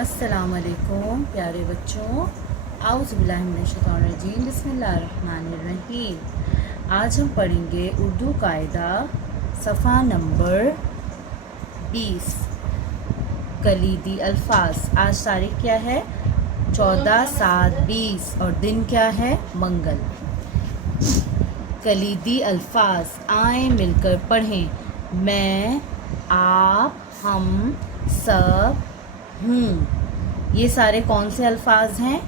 अस्सलामुअलैकुम प्यारे बच्चों, आउज़ुबिल्लाहिमिनश्शैतानिर्रजीम, बिस्मिल्लाहिर्रहमानिर्रहीम। आज हम पढ़ेंगे उर्दू कायदा सफ़ा नंबर 20, कलीदी अल्फाज। आज तारीख क्या है? 14/7/20 और दिन क्या है? मंगल। कलीदी अल्फाज आए मिलकर पढ़ें। मैं, आप, हम, सब, हूँ। ये सारे कौन से अल्फाज हैं?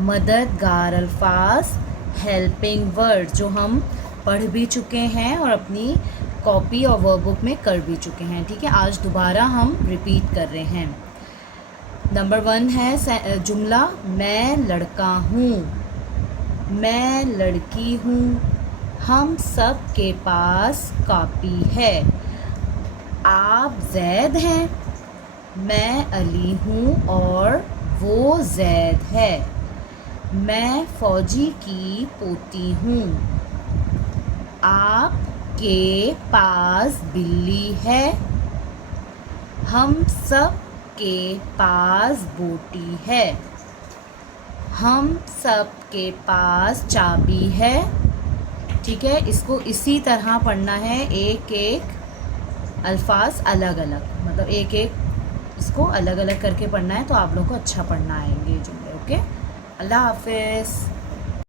मददगार अल्फाज, हेल्पिंग वर्ड, जो हम पढ़ भी चुके हैं और अपनी कॉपी और वर्कबुक में कर भी चुके हैं। ठीक है, आज दोबारा हम रिपीट कर रहे हैं। नंबर 1 है जुमला, मैं लड़का हूँ, मैं लड़की हूँ, हम सब के पास कॉपी है। आप जैद हैं, मैं अली हूँ और वो जैद है। मैं फौजी की पोती हूँ, आपके पास बिल्ली है, हम सब के पास बोटी है, हम सब के पास चाबी है। ठीक है, इसको इसी तरह पढ़ना है, एक एक अल्फाज अलग अलग, मतलब एक एक इसको अलग अलग करके पढ़ना है, तो आप लोगों को अच्छा पढ़ना आएंगे जुमले। ओके, अल्लाह हाफिज़।